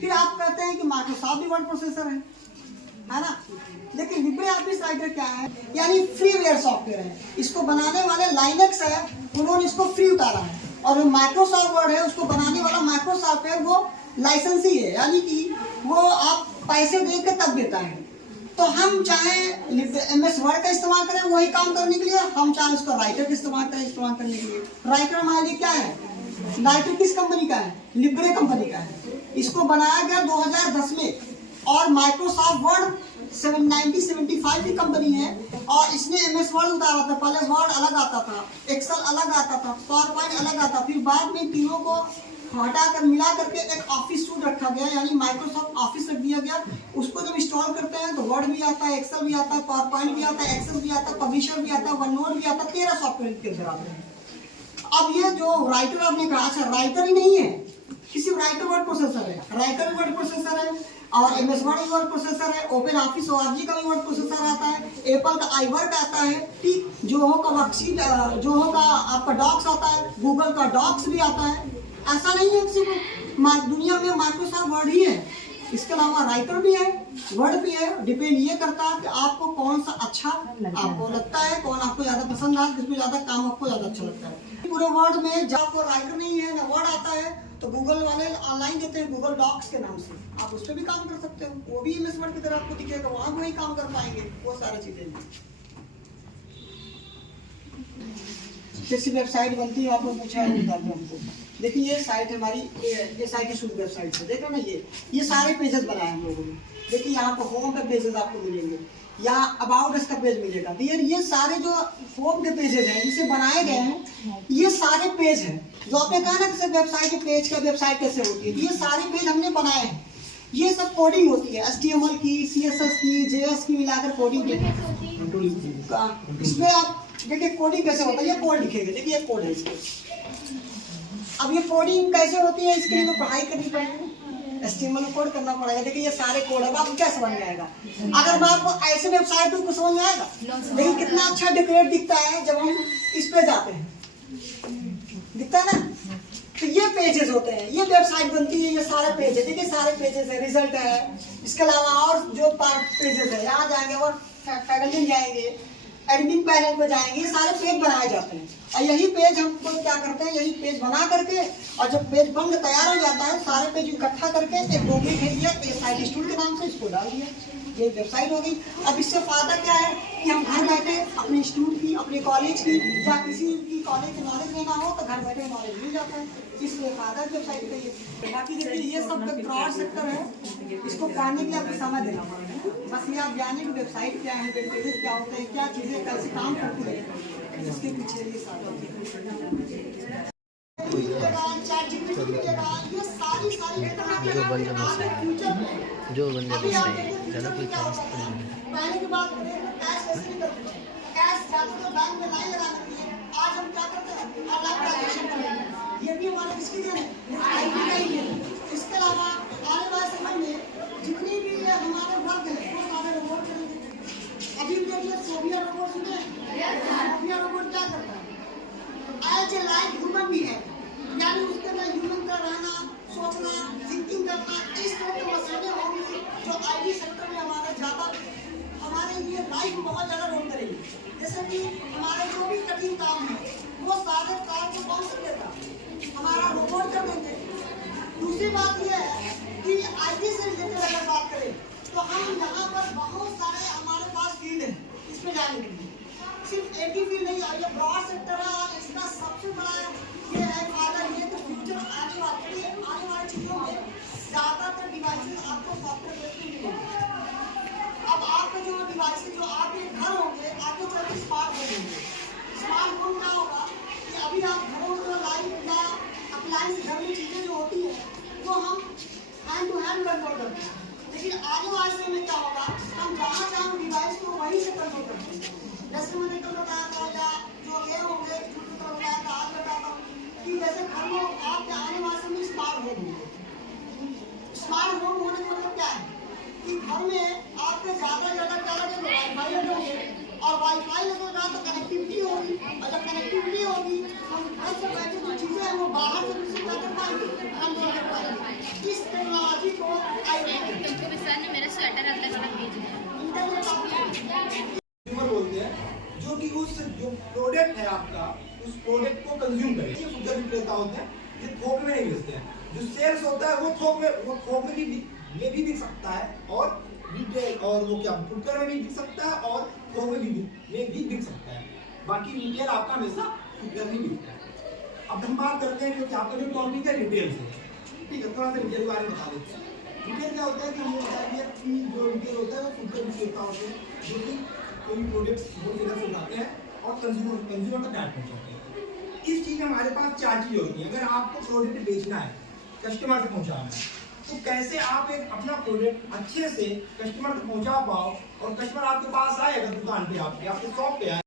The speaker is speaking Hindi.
फिर आप कहते हैं कि माइक्रोसॉफ्ट भी वर्ड प्रोसेसर है ना। लेकिन लिब्रे ऑफिस राइटर क्या है, यानी फ्रीवेयर सॉफ्टवेयर है। इसको बनाने वाले लाइनक्स है, उन्होंने इसको फ्री उतारा है। और माइक्रोसॉफ्ट वर्ड है, उसको बनाने वाला माइक्रोसॉफ्ट है, वो लाइसेंसी है, यानी कि वो आप पैसे दे के तब देता है। तो हम चाहे MS वर्ड का इस्तेमाल करें वही काम करने के लिए, हम चाहे उसका राइटर का इस्तेमाल करने के लिए। राइटर हमारे लिए क्या है, राइटर किस कंपनी का है, लिब्रे कंपनी का है। इसको बनाया गया 2010 में। और माइक्रोसॉफ्ट वर्ड 1975 की कंपनी है, और इसने MS वर्ड उतारा था। पहले वर्ड अलग आता था, एक्सेल अलग आता था, पावर पॉइंट अलग आता, फिर बाद में तीनों को हटाकर मिला करके एक ऑफिस सूट रखा गया, यानी माइक्रोसॉफ्ट ऑफिस रख दिया गया। उसको जब इंस्टॉल करते हैं तो वर्ड भी आता है, एक्सेल भी आता है, पावर पॉइंट भी आता है, एक्सेल भी आता है, पब्लिशर भी आता है, वन नोट भी आता है, 13 सॉफ्टवेयर के अंदर आते हैं। अब ये जो राइटर आपने कहा, अच्छा राइटर ही नहीं है, किसी राइटर वर्ड प्रोसेसर है, राइटर वर्ड प्रोसेसर है, और MS वर्ड भी वर्ड प्रोसेसर है, ओपन ऑफिस ORG का भी वर्ड प्रोसेसर आता है, एप्पल का iWork आता है, ठीक, जोहो का वर्कशीट, जोहो का आपका डॉक्स आता है, गूगल का डॉक्स भी आता है। ऐसा नहीं है किसी को, दुनिया में माइक्रोसॉफ्ट वर्ड ही है, इसके अलावा राइटर भी है, वर्ड भी है। डिपेंड ये करता है कि आपको कौन सा अच्छा आपको लगता है, कौन आपको ज्यादा पसंद है, किसमें ज्यादा काम आपको ज्यादा अच्छा लगता है। पूरे वर्ड में जब आपको राइटर नहीं है ना वर्ड आता है, तो गूगल वाले ऑनलाइन देते हैं गूगल डॉक्स के नाम से, आप उस पर भी काम कर सकते हो, वो भी MS वर्ड की तरह आपको दिखेगा, वहां वही काम कर पाएंगे, वो सारी चीजें। जैसी वेबसाइट बनती है, आपको पूछा है हमको, देखिए ये साइट हमारी, ये साइट शुरू वेबसाइट है, देखो ना, ये सारे पेजेस बनाए हम लोगों ने। देखिए यहाँ पर होम के पेजेस आपको मिलेंगे, यहाँ अबाउट अस का पेज मिलेगा। ये सारे जो होम के पेजेस हैं जिसे बनाए गए हैं, ये सारे पेज हैं जो आपने कहा ना कि वेबसाइट के पेज का वेबसाइट कैसे होती है, ये सारे पेज हमने बनाए हैं। ये सब कोडिंग होती है, HTML की, CSS की, JS की मिलाकर कोडिंग। इसमें आप देखिए कोडिंग कैसे होता है, ये कोड लिखेंगे, देखिए ये कोड है इसके। अब ये कोडिंग कैसे होती है, इसके लिए पढ़ाई करनी पड़ेगी, HTML में कोड करना पड़ेगा। देखिए ये सारे कोड है, आपको क्या समझ में आएगा अगर मैं आपको ऐसे वेबसाइट को समझ में आएगा। लेकिन कितना अच्छा डेकोरेट दिखता है जब हम इस पे जाते हैं, दिखता है ना। तो ये पेजेस होते हैं, ये वेबसाइट बनती है, ये सारे पेज है, देखिए सारे पेजेस है, रिजल्ट है। इसके अलावा और जो पेजेस है, यहाँ जाएंगे और फैकल्टी जाएंगे, एडिटिंग पैनल पे जाएंगे, ये सारे पेज बनाए जाते हैं। और यही पेज हम तो क्या करते हैं, यही पेज बना करके, और जब पेज बन के तैयार हो जाता है, सारे पेज इकट्ठा करके एक डोमेन भेज दिया, साइट स्टूल के नाम से इसको डाल दिया, ये वेबसाइट होगी। अब इससे फायदा क्या है कि हम घर बैठे अपने इंस्टीट्यूट की, अपने कॉलेज की, या किसी की कॉलेज की नॉलेज लेना हो तो घर बैठे नॉलेज मिल जाता है, इसलिए फायदा वेबसाइट का ये। बाकी देखिए ये सब ब्रॉड सेक्टर है, इसको पढ़ने के लिए आपको समय देना पड़ेगा। बस ये आप जाने की वेबसाइट क्या है, वेबसाइट क्या होते हैं, क्या चीज़ें कैसे काम करती है, इसके पीछे ये सारा जो बंदे ज़्यादा कोई खास पहले की बात करें तो कैश कैसे नहीं करते, कैश जाते तो बैंक में लाइन लगा करती है। आज हम क्या करते हैं, ऑनलाइन ट्रांजैक्शन करते हैं, ये भी हमारे किसकी देन है, आईटी का ही है। इसके अलावा आने वाले समय में जितनी भी हमारे वर्क है वो सारे रोबोट करेंगे। अभी भी देखिए सोवियर रोबोट सुने, सोवियर रोबोट क्या करता है, एज ए लाइक ह्यूमन भी है, यानी उसके अंदर ह्यूमन का रहना, सोचना, थिंकिंग करना, इस तरह के मसले होंगे जो IT सेक्टर में हमारा ज़्यादा, हमारे लिए लाइफ बहुत ज़्यादा रोल करेगी। जैसे कि हमारे जो भी कठिन काम है वो सारे काम को कौन कर देगा, हमारा रोबोट कर देंगे। दूसरी बात ये है कि IT से रिलेटेड अगर बात करें तो हम यहाँ पर बहुत सारे हमारे पास फील्ड है, इसमें जाने के लिए सिर्फ एक ही फील्ड नहीं, और ये ब्रॉड सेक्टर है। और इसका सबसे बड़ा ये है फायदा, ये तो फ्यूचर आने वाली चीज़ों में ज़्यादातर डिवाइसेस आपको सॉफ्टवेयर बेस्ड मिलेंगे। अब आपके जो डिवाइसेस जो आपके घर होंगे, आगे चल के स्मार्ट होम होंगे। स्मार्ट होम क्या होगा कि अभी आप घरों में लाइट या अप्लायंस घर में चीज़ें जो होती हैं वो हम हैंड टू हैंड कंट्रोल करते हैं, लेकिन आगे वाले समय में क्या होगा, हम जहाँ जहाँ डिवाइस को वहीं से कंट्रोल करते हैं। जैसे मैंने कल बताया था, या जो गए होंगे बताया था, आज बताता हूँ कि जैसे घर में आपके आने वाले समय स्मार्ट होम होंगे। स्मार्ट होम होने का मतलब क्या है कि घर में आपके ज़्यादा क्या लगेगा, वाईफाई लगे होंगे, और वाईफाई लगेगा तो कनेक्टिविटी होगी, और जब कनेक्टिविटी होगी तो घर से बैठे जो चीज़ें हैं वो बाहर से भी कर पाएंगे, हम कर पाएंगे। इस टेक्नोलॉजी को कंज्यूमर बोलते हैं जो कि उस जो प्रोडक्ट है आपका उस प्रोडक्ट को कंज्यूम करे। ये फुटकर विक्रेता होते हैं, ये थोक में नहीं बेचते हैं। जो सेल्स होता है वो थोक में भी बिक सकता है और रिटेल और वो क्या फुटकर में भी बिक सकता है और थोक में भी बिक सकता है। बाकी रिटेल आपका हमेशा फुटकर में बिकता है। अब हम बात करते हैं कि आपका जो टॉपिक है रिटेल से, ठीक है, थोड़ा सा रिटेल के बारे में बता देते हैं। रिटेल क्या होता है कि हमें बताइए कि जो रिटेल होता है वो फुटकर विक्रेता होते हैं जो कि कोई प्रोडक्ट्स होलसेलर से उठाते हैं और कंज्यूमर तक डायरेक्ट पहुंचाते हैं। इस चीज़ में हमारे पास 4 चीज़ होती हैं। अगर आपको प्रोडक्ट बेचना है, कस्टमर तक पहुंचाना है, तो कैसे आप एक अपना प्रोडक्ट अच्छे से कस्टमर तक पहुंचा पाओ और कस्टमर आपके पास आएगा दुकान पे आपके शॉप पे आए